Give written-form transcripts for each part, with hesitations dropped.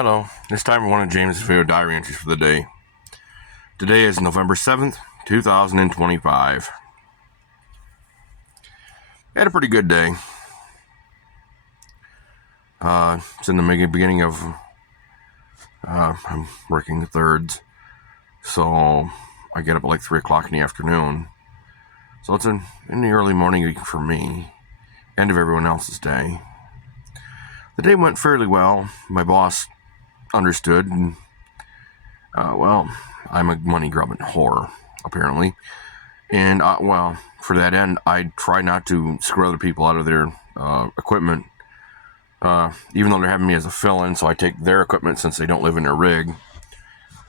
Hello, this time I wanted James' video diary entries for the day. Today is November 7th, 2025. I had a pretty good day. It's in the beginning of, I'm working thirds, so I get up at like 3 o'clock in the afternoon. So it's in the early morning for me, end of everyone else's day. The day went fairly well. My boss understood, and, I'm a money-grubbing whore, apparently. And, for that end, I try not to screw other people out of their equipment, even though they're having me as a fill-in, so I take their equipment since they don't live in their rig.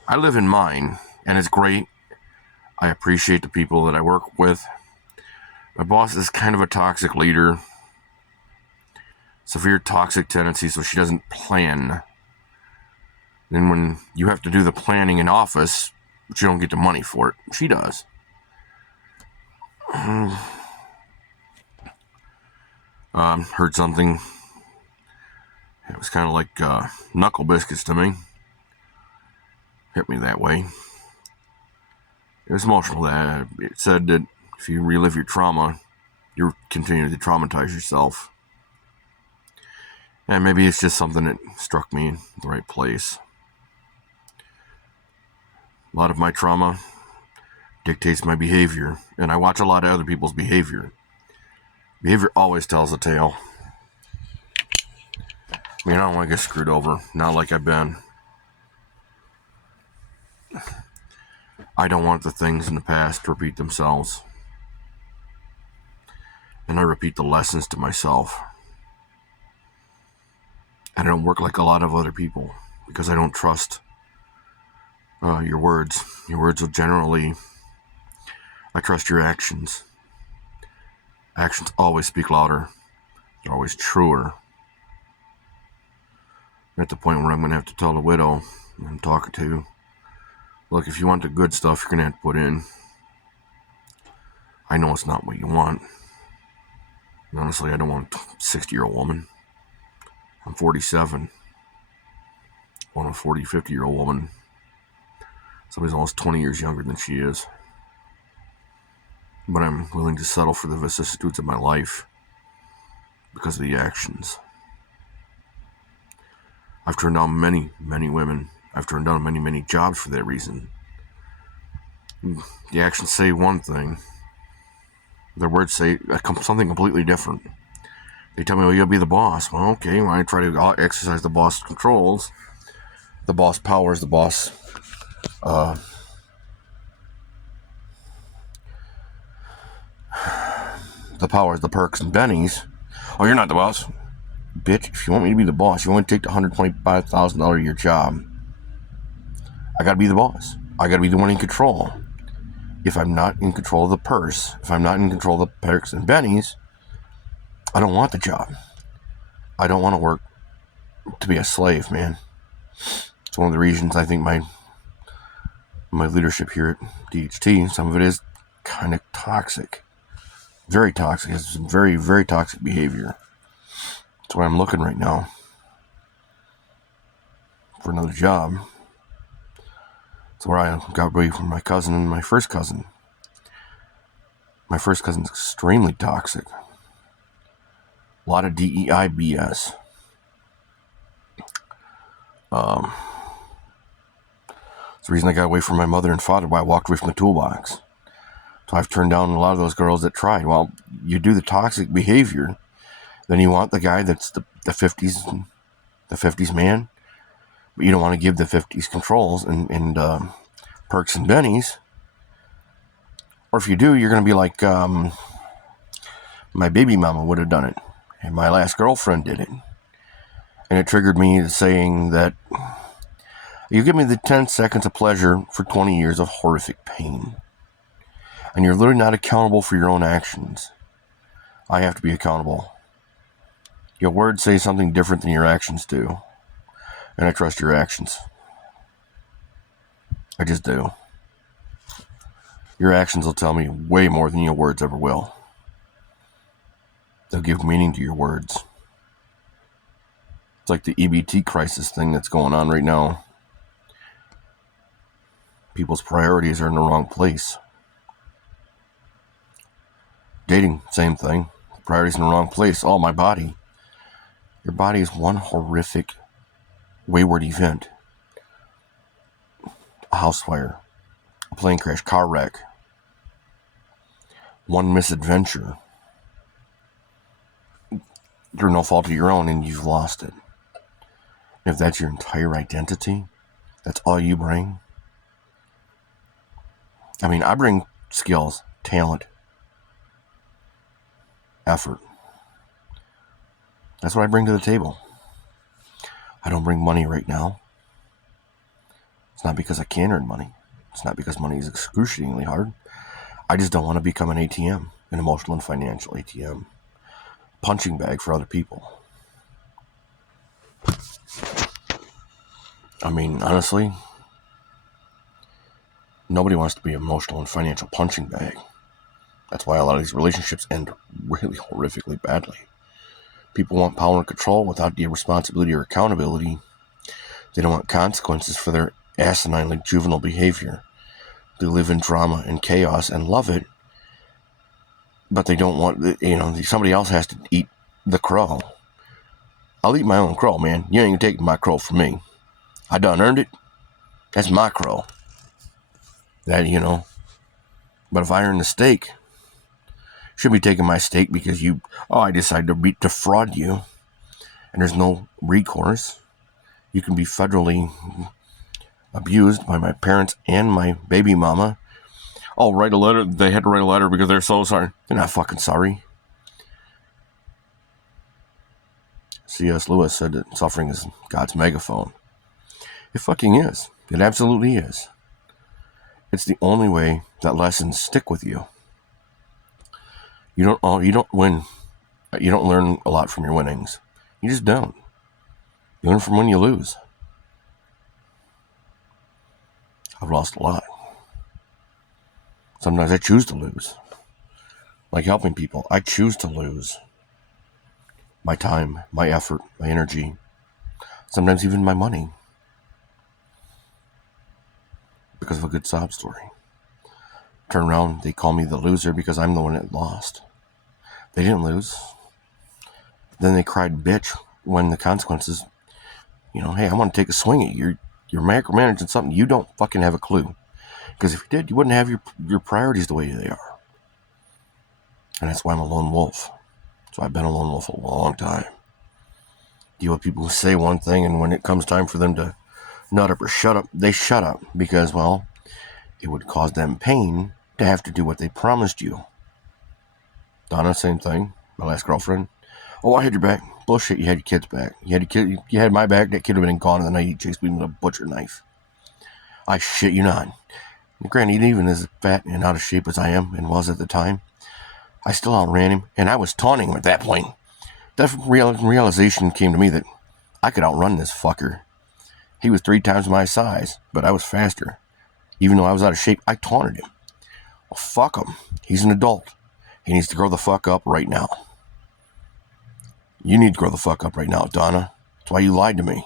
I live in mine, and it's great. I appreciate the people that I work with. My boss is kind of a toxic leader. Severe toxic tendencies, so she doesn't plan. Then when you have to do the planning in office, but you don't get the money for it, she does. Heard something. It was kind of like knuckle biscuits to me. Hit me that way. It was emotional. That it said that if you relive your trauma, you're continuing to traumatize yourself. And maybe it's just something that struck me in the right place. A lot of my trauma dictates my behavior, and I watch a lot of other people's behavior. Behavior always tells a tale. I mean, I don't want to get screwed over, not like I've been. I don't want the things in the past to repeat themselves. And I repeat the lessons to myself. And I don't work like a lot of other people because I don't trust your words. Your words will generally, I trust your actions. Actions always speak louder. They're always truer. I'm at the point where I'm going to have to tell the widow I'm talking to, look, if you want the good stuff, you're going to have to put in. I know it's not what you want. And honestly, I don't want a 60-year-old woman. I'm 47. I want a 40, 50-year-old woman. Somebody's almost 20 years younger than she is. But I'm willing to settle for the vicissitudes of my life because of the actions. I've turned down many, many women. I've turned down many, many jobs for that reason. The actions say one thing. Their words say something completely different. They tell me, well, you'll be the boss. Well, okay, when I try to exercise the boss controls, the boss powers, the boss the powers, the perks and bennies. Oh, you're not the boss. Bitch, if you want me to be the boss, you want to take the $125,000 a year job. I gotta be the boss. I gotta be the one in control. If I'm not in control of the purse, if I'm not in control of the perks and bennies, I don't want the job. I don't want to work to be a slave, man. It's one of the reasons I think my leadership here at DHT, some of it is kind of toxic. Very toxic. It's some very, very toxic behavior. That's why I'm looking right now for another job. It's where I got away from my cousin and my first cousin. My first cousin's extremely toxic. A lot of DEI BS. It's the reason I got away from my mother and father, why I walked away from the toolbox. So I've turned down a lot of those girls that tried. Well, you do the toxic behavior, then you want the guy that's the 50s man, but you don't want to give the 50s controls and perks and bennies. Or if you do, you're going to be like my baby mama would have done it, and my last girlfriend did it. And it triggered me saying that you give me the 10 seconds of pleasure for 20 years of horrific pain. And you're literally not accountable for your own actions. I have to be accountable. Your words say something different than your actions do. And I trust your actions. I just do. Your actions will tell me way more than your words ever will. They'll give meaning to your words. like the EBT crisis thing that's going on right now. People's priorities are in the wrong place. Dating, same thing. Priorities in the wrong place. Oh, my body. Your body is one horrific, wayward event. A house fire, a plane crash, car wreck, one misadventure. Through no fault of your own, and you've lost it. If that's your entire identity, that's all you bring. I mean, I bring skills, talent, effort. That's what I bring to the table. I don't bring money right now. It's not because I can't earn money. It's not because money is excruciatingly hard. I just don't want to become an ATM, an emotional and financial ATM, punching bag for other people. I mean, honestly, nobody wants to be an emotional and financial punching bag. That's why a lot of these relationships end really horrifically badly. People want power and control without the responsibility or accountability. They don't want consequences for their asinine, juvenile behavior. They live in drama and chaos and love it, but they don't want, somebody else has to eat the crow. I'll eat my own crow, man. You ain't taking my crow from me. I done earned it. That's my crow. But if I earn the steak, should be taking my steak because I decided to defraud you, and there's no recourse. You can be federally abused by my parents and my baby mama. Oh, write a letter. They had to write a letter because they're so sorry. They're not fucking sorry. C.S. Lewis said that suffering is God's megaphone. It fucking is. It absolutely is. It's the only way that lessons stick with you. You don't win. You don't learn a lot from your winnings. You just don't. You learn from when you lose. I've lost a lot. Sometimes I choose to lose. Like helping people, I choose to lose my time, my effort, my energy, sometimes even my money, because of a good sob story. Turn around, they call me the loser because I'm the one that lost. They didn't lose. Then they cried bitch when the consequences, hey, I want to take a swing at you. You're micromanaging something you don't fucking have a clue. Because if you did, you wouldn't have your priorities the way they are. And that's why I'm a lone wolf. So I've been a lone wolf a long time. Deal with people who say one thing, and when it comes time for them to nut up or shut up, they shut up. Because, it would cause them pain to have to do what they promised you. Donna, same thing. My last girlfriend. Oh, I had your back. Bullshit, you had your kid's back. You had my back. That kid would have been gone the night he chased me with a butcher knife. I shit you not. Granted, even as fat and out of shape as I am and was at the time, I still outran him, and I was taunting him at that point. That realization came to me that I could outrun this fucker. He was 3 times my size, but I was faster. Even though I was out of shape, I taunted him. Well, fuck him. He's an adult. He needs to grow the fuck up right now. You need to grow the fuck up right now, Donna. That's why you lied to me.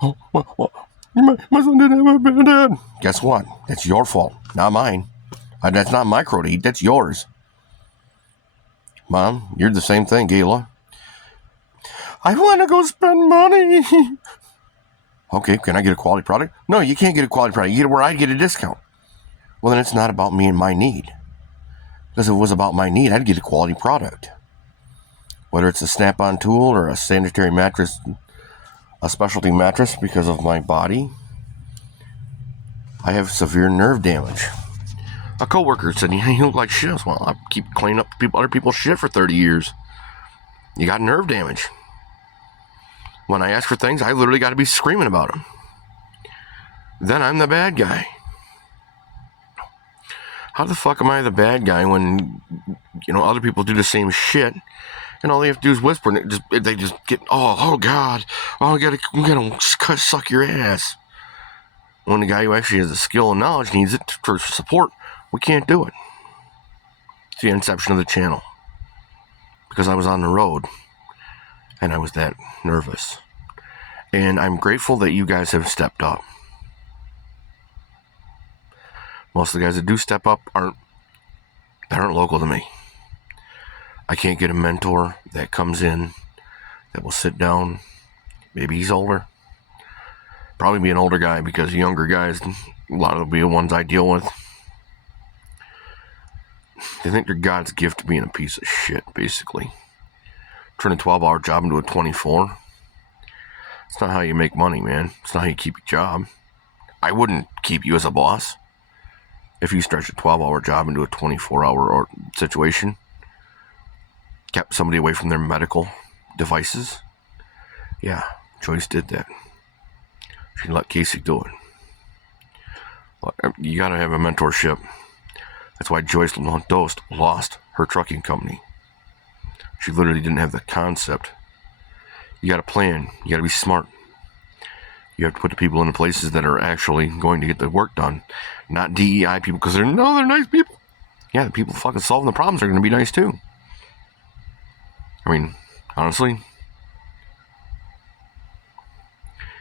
Oh, well, my son didn't have a bad dad. Guess what? That's your fault, not mine. That's not my crow to eat. That's yours. Mom, you're the same thing, Gayla. I want to go spend money. Okay, can I get a quality product? No, you can't get a quality product. You get it where I get a discount. Well, then it's not about me and my need. Because if it was about my need, I'd get a quality product. Whether it's a Snap-on tool or a sanitary mattress, a specialty mattress, because of my body, I have severe nerve damage. A coworker said, you look like shit. Well, I keep cleaning up other people's shit for 30 years. You got nerve damage. When I ask for things, I literally got to be screaming about them. Then I'm the bad guy. How the fuck am I the bad guy when, other people do the same shit, and all they have to do is whisper, and they just get, oh God, I gotta suck your ass. When the guy who actually has the skill and knowledge needs it for support, we can't do it. It's the inception of the channel. Because I was on the road, And I was that nervous. And I'm grateful that you guys have stepped up. Most of the guys that do step up aren't local to me. I can't get a mentor that comes in that will sit down. Maybe he's older. Probably be an older guy, because younger guys, a lot of them will be the ones I deal with. They think they're God's gift to being a piece of shit, basically. Turn a 12-hour job into a 24. It's not how you make money, man. It's not how you keep your job. I wouldn't keep you as a boss if you stretched a 12-hour job into a 24-hour situation. Kept somebody away from their medical devices. Yeah, Joyce did that. She let Casey do it. You gotta have a mentorship. That's why Joyce Dost lost her trucking company. She literally didn't have the concept. You gotta plan. You gotta be smart. You have to put the people in the places that are actually going to get the work done. Not DEI people, because they're nice people. Yeah, the people fucking solving the problems are going to be nice too. I mean, honestly,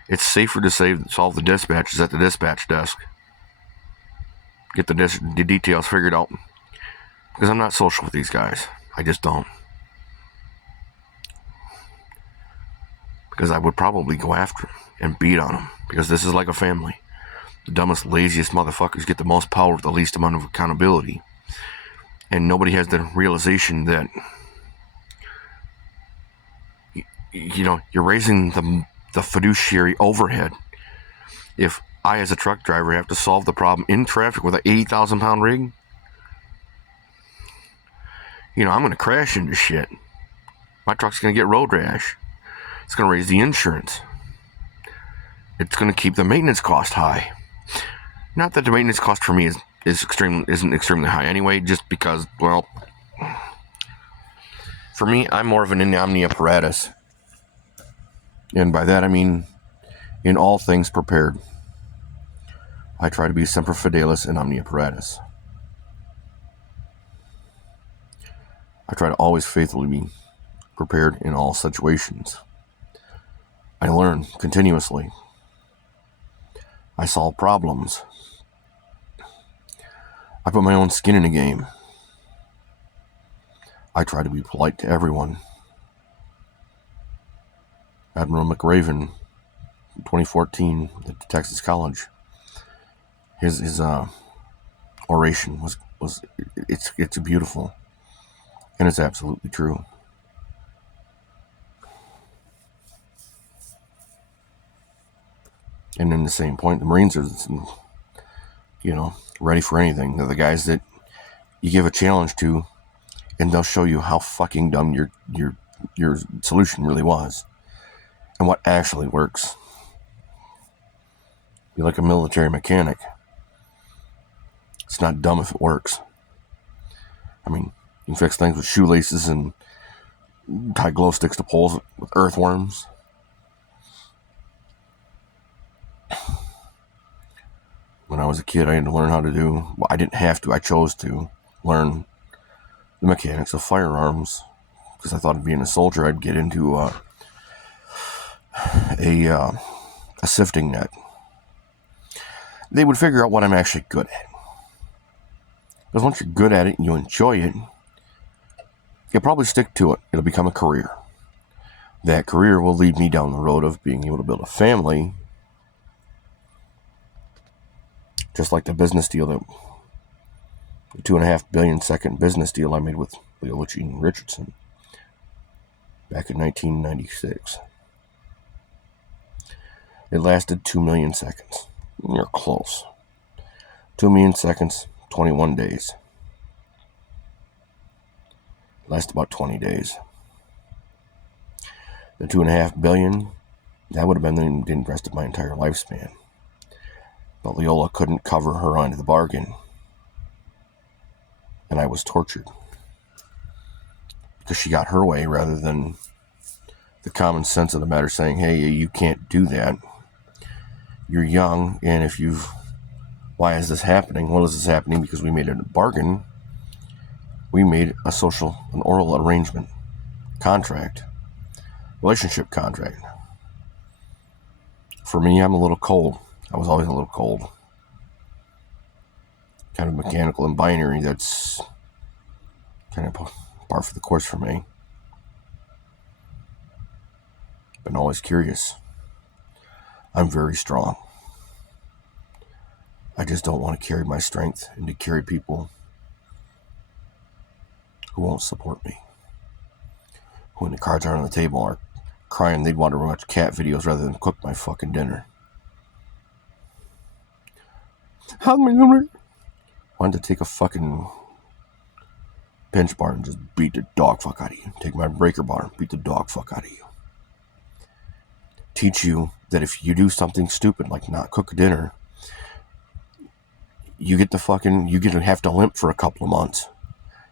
it's safer to solve the dispatches at the dispatch desk. Get the details figured out. Because I'm not social with these guys. I just don't. Because I would probably go after them and beat on them. Because this is like a family. The dumbest, laziest motherfuckers get the most power with the least amount of accountability. And nobody has the realization that, you're raising the fiduciary overhead. If I, as a truck driver, have to solve the problem in traffic with an 80,000-pound rig, I'm going to crash into shit. My truck's going to get road rash. It's going to raise the insurance. It's going to keep the maintenance cost high. Not that the maintenance cost for me isn't extremely high anyway, just because, well, for me, I'm more of an omni-apparatus. And by that I mean, in all things prepared. I try to be semper fidelis and omni-apparatus. I try to always faithfully be prepared in all situations. I learn continuously. I solve problems. I put my own skin in the game. I try to be polite to everyone. Admiral McRaven, in 2014 at Texas College, his oration was it's beautiful, and it's absolutely true. And in the same point, the Marines are, ready for anything. They're the guys that you give a challenge to, and they'll show you how fucking dumb your solution really was, and what actually works. Be like a military mechanic. It's not dumb if it works. I mean, you can fix things with shoelaces and tie glow sticks to poles with earthworms. When I was a kid, I had to learn how to do, well, I didn't have to, I chose to learn the mechanics of firearms, because I thought being a soldier, I'd get into a sifting net. They would figure out what I'm actually good at. Because once you're good at it and you enjoy it, you'll probably stick to it. It'll become a career. That career will lead me down the road of being able to build a family. Just like the business deal, the 2.5 billion second business deal I made with Leolucci and Richardson back in 1996. It lasted 2 million seconds. You're close. 2 million seconds, 21 days. It lasted about 20 days. The 2.5 billion, that would have been the rest of my entire lifespan. But Leola couldn't cover her end of the bargain. And I was tortured. Because she got her way rather than the common sense of the matter saying, hey, you can't do that. You're young, and why is this happening? Well, this is happening because we made a bargain. We made an oral arrangement, contract, relationship contract. For me, I'm a little cold. I was always a little cold. Kind of mechanical and binary. That's kind of par for the course for me. Been always curious. I'm very strong. I just don't want to carry my strength and to carry people who won't support me. Who, when the cards are on the table, are crying they'd want to watch cat videos rather than cook my fucking dinner. Wanted to take a fucking bench bar and just beat the dog fuck out of you. Take my breaker bar and beat the dog fuck out of you. Teach you that if you do something stupid like not cook dinner, you get to have to limp for a couple of months.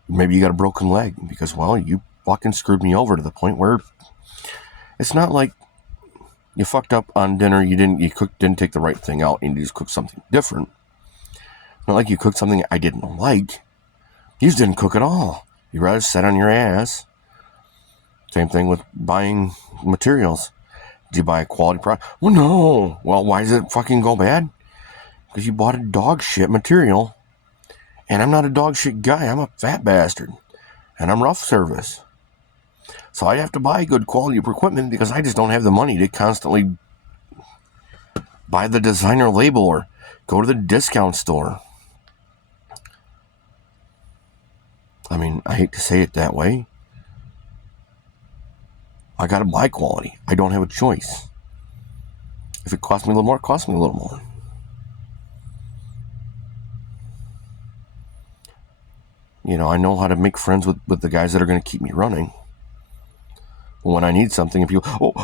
Maybe you got a broken leg because, well, you fucking screwed me over to the point where it's not like you fucked up on dinner, didn't take the right thing out and you just cooked something different. Not like you cooked something I didn't like. You just didn't cook at all. You rather sat on your ass. Same thing with buying materials. Did you buy a quality product? Well, no. Well, why does it fucking go bad? Because you bought a dog shit material. And I'm not a dog shit guy. I'm a fat bastard. And I'm rough service. So I have to buy good quality equipment because I just don't have the money to constantly buy the designer label or go to the discount store. I mean, I hate to say it that way. I gotta buy quality. I don't have a choice. If it costs me a little more, it costs me a little more. You know, I know how to make friends with the guys that are going to keep me running. When I need something and people,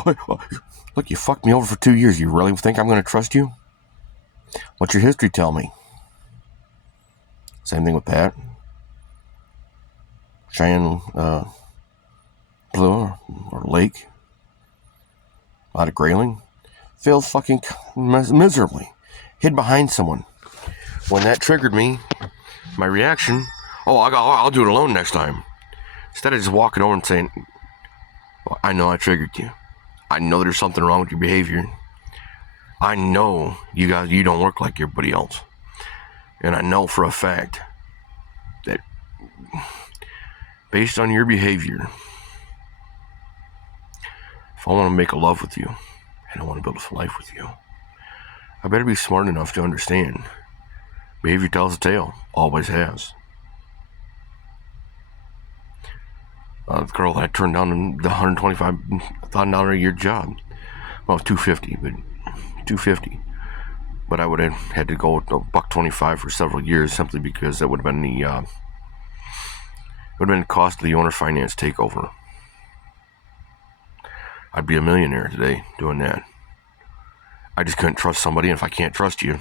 look, you fucked me over for 2 years. You really think I'm going to trust you? What's your history tell me? Same thing with Pat. Cheyenne Blue or Lake. Out of Grayling. Failed fucking miserably. Hid behind someone. When that triggered me, my reaction, I'll do it alone next time. Instead of just walking over and saying, well, I know I triggered you. I know there's something wrong with your behavior. I know you don't work like everybody else. And I know for a fact that based on your behavior, if I want to make a love with you and I want to build a life with you, I better be smart enough to understand behavior tells a tale, always has. The girl that I turned down the $125,000 a year job, well, $250, but I would have had to go with $125 for several years simply because that would have been the cost of the owner finance takeover. I'd be a millionaire today doing that. I just couldn't trust somebody, and if I can't trust you,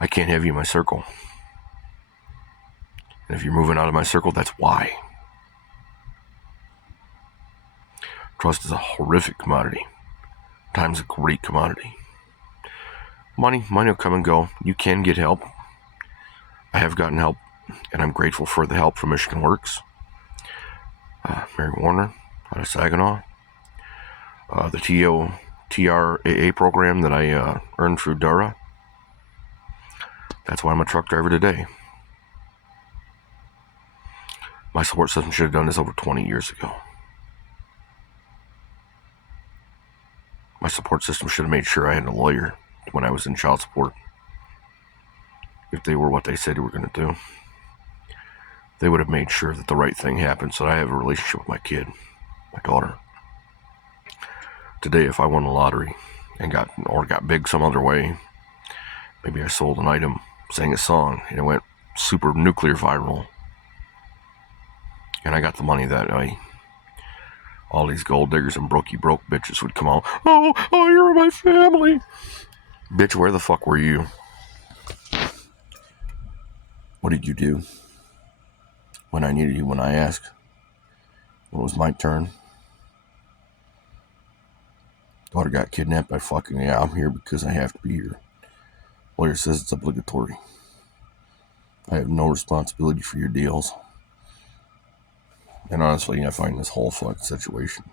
I can't have you in my circle. And if you're moving out of my circle, that's why. Trust is a horrific commodity. Time's a great commodity. Money will come and go. You can get help. I have gotten help, and I'm grateful for the help from Michigan Works. Mary Warner out of Saginaw. The TRAA program that I earned through Dura. That's why I'm a truck driver today. My support system should have done this over 20 years ago. My support system should have made sure I had a lawyer when I was in child support. If they were what they said they were going to do, they would have made sure that the right thing happened so that I have a relationship with my kid, my daughter. Today, if I won the lottery and got big some other way, maybe I sold an item, sang a song, and it went super nuclear viral, and I got the money that way, all these gold diggers and broke bitches would come out. Oh, you're my family. Bitch, where the fuck were you? What did you do when I needed you, when I asked? When it was my turn? Daughter got kidnapped by fucking, I'm here because I have to be here. Lawyer says it's obligatory. I have no responsibility for your deals. And honestly, I find this whole fucking situation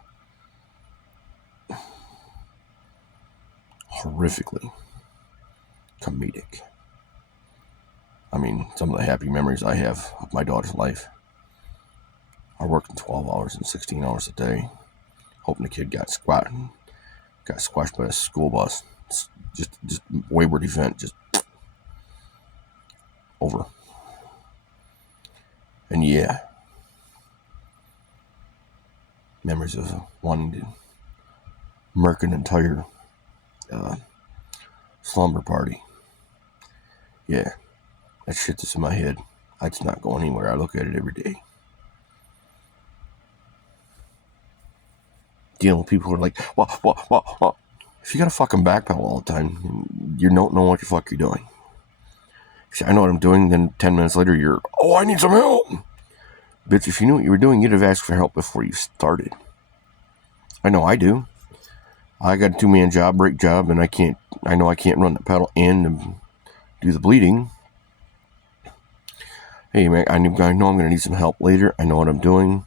horrifically comedic. I mean, some of the happy memories I have of my daughter's life are working 12 hours and 16 hours a day, hoping the kid got squashed by a school bus. It's just wayward event, just over. And yeah, memories of wanting to murk an entire slumber party. Yeah, that shit that's in my head. It's not going anywhere. I look at it every day. Dealing with people who are like, well. If you got to fucking backpedal all the time, you don't know what the fuck you're doing. I know what I'm doing, then 10 minutes later you're, I need some help. Bitch, if you knew what you were doing, you'd have asked for help before you started. I know I do. I got a 2-man job, brake job, and I know I can't run the pedal and do the bleeding. Hey man, I know I'm going to need some help later. I know what I'm doing.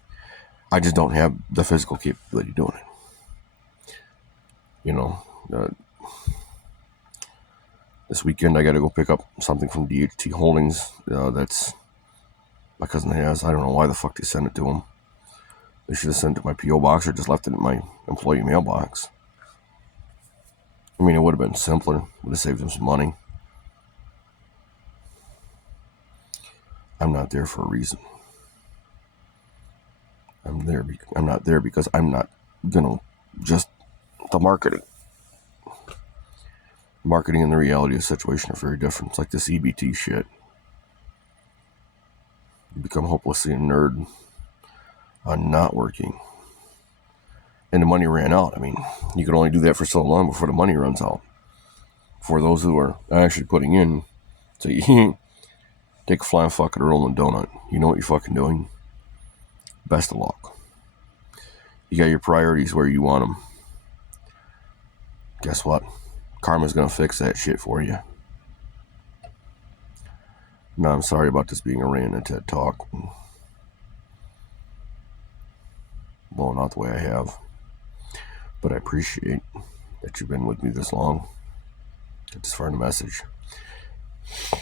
I just don't have the physical capability of doing it. You know, this weekend I got to go pick up something from DHT Holdings. That's my cousin has. I don't know why the fuck they sent it to him. They should have sent it to my P.O. box or just left it in my employee mailbox. I mean, it would have been simpler. Would have saved them some money. I'm not there for a reason. I'm not there because I'm not gonna just the marketing. Marketing and the reality of the situation are very different. It's like this EBT shit. You become hopelessly a nerd on not working. And the money ran out. I mean, you can only do that for so long before the money runs out. For those who are actually putting in, so you take a flying fucking rolling donut. You know what you're fucking doing. Best of luck. You got your priorities where you want them. Guess what? Karma's gonna fix that shit for you. No, I'm sorry about this being a rant and TED Talk. Blowing out the way I have. But I appreciate that you've been with me this long. Get this far in the message.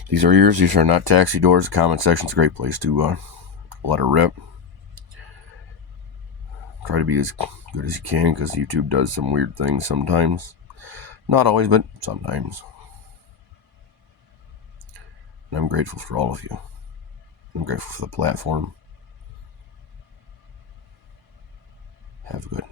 These are yours. These are not taxi doors. The comment section's a great place to let her rip. Try to be as good as you can because YouTube does some weird things sometimes. Not always, but sometimes. And I'm grateful for all of you. I'm grateful for the platform. Have a good